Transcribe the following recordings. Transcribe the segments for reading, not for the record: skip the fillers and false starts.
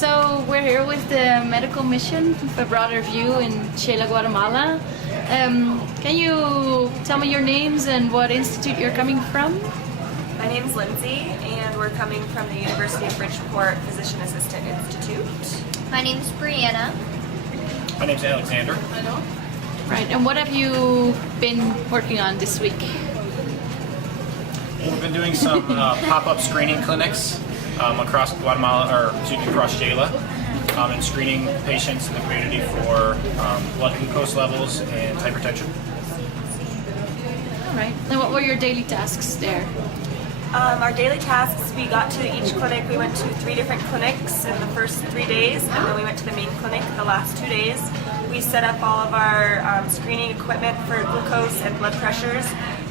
So we're here with the medical mission for Broader View in Xela, Guatemala. Can you tell me your names and what institute you're coming from? My name's Lindsay, and we're coming from the University of Bridgeport Physician Assistant Institute. My name's Brianna. My name's Alexander. Right, and what have you been working on this week? We've been doing some pop-up screening clinics across Guatemala, or excuse me, across Xela, and screening patients in the community for blood glucose levels and hypertension. All right, and what were your daily tasks there? Our daily tasks, we got to each clinic. We went to 3 different clinics in the first 3 days, and then we went to the main clinic the last 2 days. We set up all of our screening equipment for glucose and blood pressures,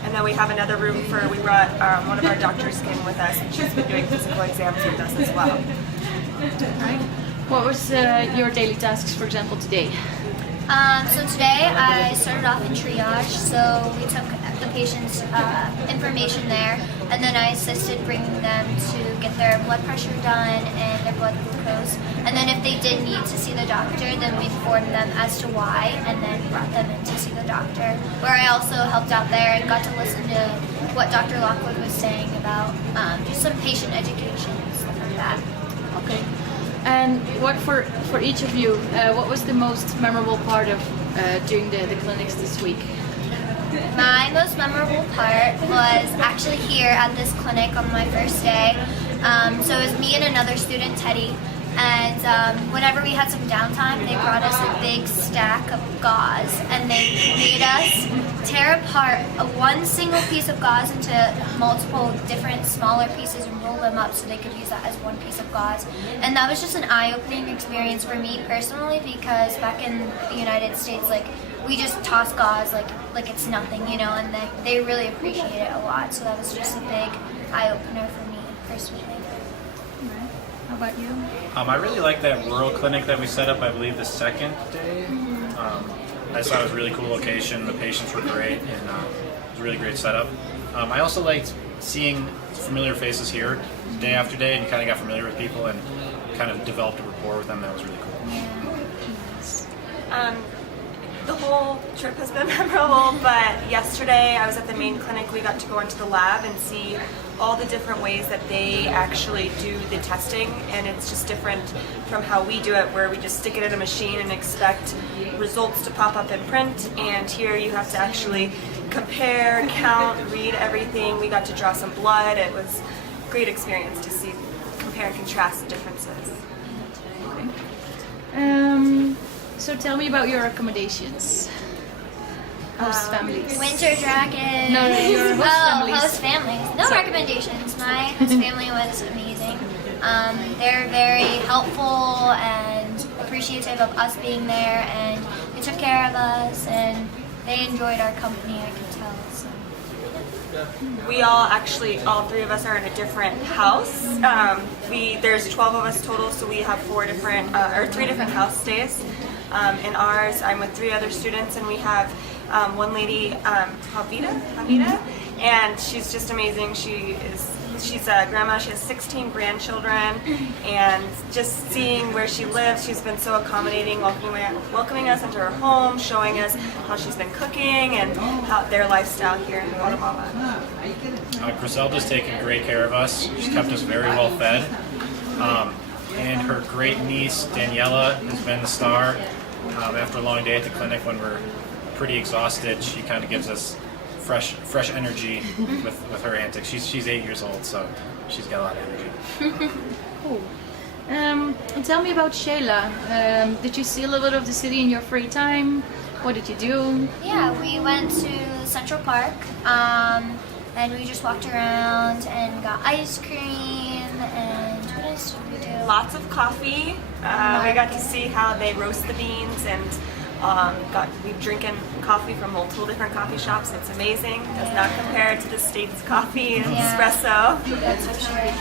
and then we have another room for, we brought one of our doctors in with us, and she's been doing physical exams with us as well. All right. What was your daily tasks, for example, today? So today I started off in triage, so we took the patient's information there, and then I assisted bringing them to get their blood pressure done and their blood glucose. And then if they did need to see the doctor, then we informed them as to why, and then brought them in to see the doctor. Where I also helped out there and got to listen to what Dr. Lockwood was saying about just some patient education and stuff like that. Okay. And what for each of you, what was the most memorable part of doing the clinics this week? My most memorable part was actually here at this clinic on my first day. So it was me and another student, Teddy, and whenever we had some downtime, they brought us a big stack of gauze, and they made us tear apart one single piece of gauze into multiple different smaller pieces and roll them up so they could use that as one piece of gauze. And that was just an eye-opening experience for me personally, because back in the United States, like, we just toss gauze like it's nothing, you know, and they really appreciate it a lot. So that was just a big eye-opener for me personally. How about you? I really like that rural clinic that we set up, I believe, the second day. I just thought it was a really cool location. The patients were great, and it was a really great setup. I also liked seeing familiar faces here day after day, and you kind of got familiar with people and kind of developed a rapport with them. That was really cool. The whole trip has been memorable, but yesterday I was at the main clinic. We got to go into the lab and see all the different ways that they actually do the testing, and it's just different from how we do it, where we just stick it in a machine and expect results to pop up in print, and here you have to actually compare, count, read everything. We got to draw some blood. It was a great experience to see, compare and contrast the differences. Okay. So tell me about your accommodations. Host families. Winter Dragon. No, your host families. Host families. No recommendations. My host family was amazing. They're very helpful and appreciative of us being there, and they took care of us, and they enjoyed our company, I could tell. So. We all 3 of us are in a different house. There's 12 of us total, so we have 3 different house stays. In ours, I'm with 3 other students, and we have one lady, Javita, and she's just amazing. She's a grandma. She has 16 grandchildren, and just seeing where she lives, she's been so accommodating, welcoming us into her home, showing us how she's been cooking and how their lifestyle here in Guatemala. Griselda's taken great care of us. She's kept us very well fed. And her great niece, Daniela, has been the star. After a long day at the clinic, when we're pretty exhausted, she kind of gives us fresh energy with her antics. She's 8 years old, so she's got a lot of energy. Cool. And tell me about Xela. Did you see a little bit of the city in your free time? What did you do? Yeah, we went to Central Park, and we just walked around and got ice cream, and what else did we do? Lots of coffee. We got to see how they roast the beans, and we've drinking coffee from multiple different coffee shops. It's amazing. Does not compare to the States coffee and espresso. That's for sure.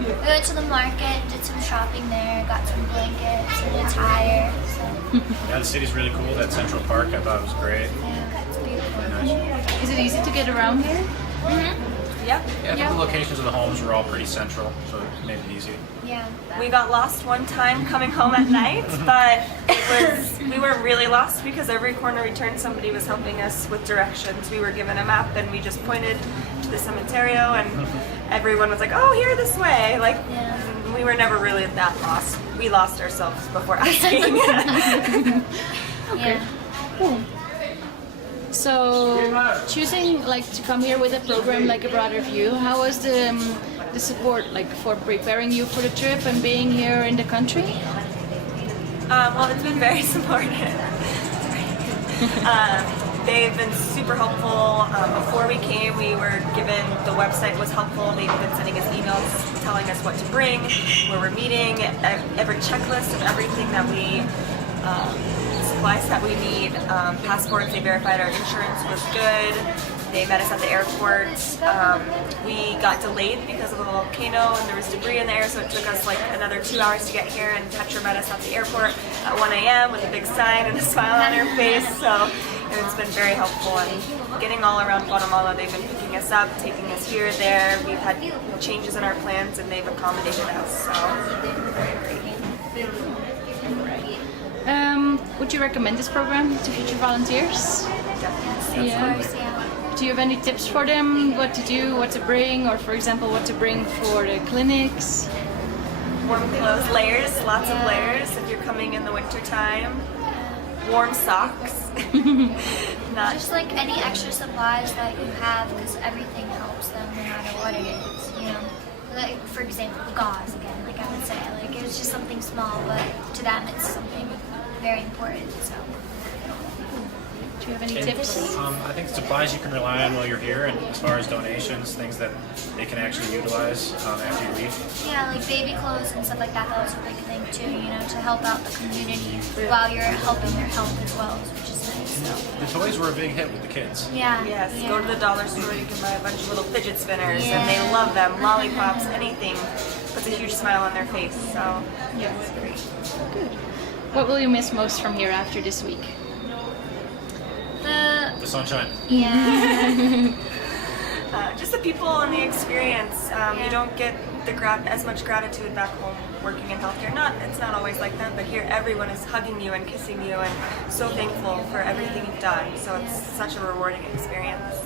We went to the market, did some shopping there, got some blankets and a tire. So. Yeah, the city's really cool. That Central Park, I thought it was great. Yeah, it's beautiful. Nice. Is it easy to get around here? Mm-hmm. Yep. Yeah, I think the locations of the homes were all pretty central, so it made it easy. Yeah. We got lost one time coming home at night, but we weren't really lost because every corner we turned somebody was helping us with directions. We were given a map and we just pointed to the cementerio and everyone was like, oh, here this way. Like, we were never really that lost. We lost ourselves before asking. Yeah. Cool. So choosing like to come here with a program like A Broader View, how was the support like for preparing you for the trip and being here in the country? Well, it's been very supportive. They've been super helpful. Before we came, we were given, the website was helpful. They've been sending us emails telling us what to bring, where we're meeting, every checklist of everything that we, supplies that we need. Passports, they verified our insurance was good. They met us at the airport. We got delayed because of a volcano and there was debris in the air, so it took us like another 2 hours to get here, and Petra met us at the airport at 1 a.m. with a big sign and a smile on her face, so it's been very helpful. And getting all around Guatemala, they've been picking us up, taking us here, there. We've had changes in our plans and they've accommodated us, so very great. Would you recommend this program to future volunteers? Definitely. Yeah. Of course, yeah. Do you have any tips for them? What to do, what to bring, or for example, what to bring for the clinics? Warm clothes, layers, lots of layers if you're coming in the winter time. Warm socks. Not Just like any extra supplies that you have, because everything helps them no matter what it is, you know. Like, for example, gauze again, like I would say, like it was just something small, but to them it's something very important. So. Do you have any And, tips? I think supplies you can rely on while you're here, and as far as donations, things that they can actually utilize after you leave. Yeah, like baby clothes and stuff like that. That was a big thing too, you know, to help out the community while you're helping their health as well, which is nice. So. The toys were a big hit with the kids. Yeah. Yes, yeah. go to the dollar store, you can buy a bunch of little fidget spinners and Yeah. they love them. Lollipops, anything puts a huge smile on their face. So Yeah. it's great. Good. What will you miss most from here after this week? The sunshine. Yeah. Just the people and the experience. You don't get as much gratitude back home working in healthcare. It's not always like that, but here everyone is hugging you and kissing you and so thankful for everything you've done. So it's such a rewarding experience.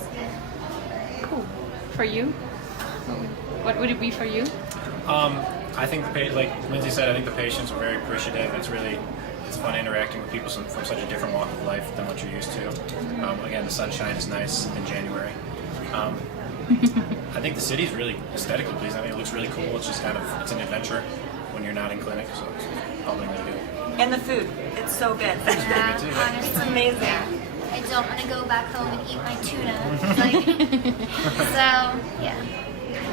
Cool. For you? What would it be for you? I think like Lindsay said, I think the patients are very appreciative. It's fun interacting with people from such a different walk of life than what you're used to. Again, the sunshine is nice in January. I think the city's really aesthetically pleasing. I mean, it looks really cool. It's just it's an adventure when you're not in clinic, so it's probably really good. And the food, it's so good. Yeah, too. honestly, It's amazing. yeah. I don't want to go back home and eat my tuna. Like, so, yeah.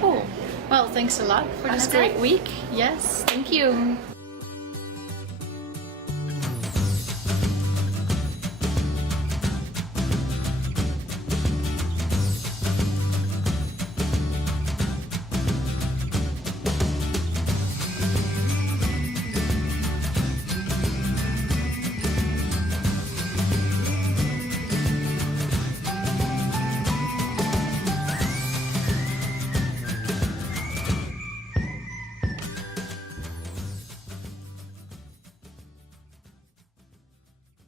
Cool. Well, thanks a lot for this That's great it. week. Yes, thank you.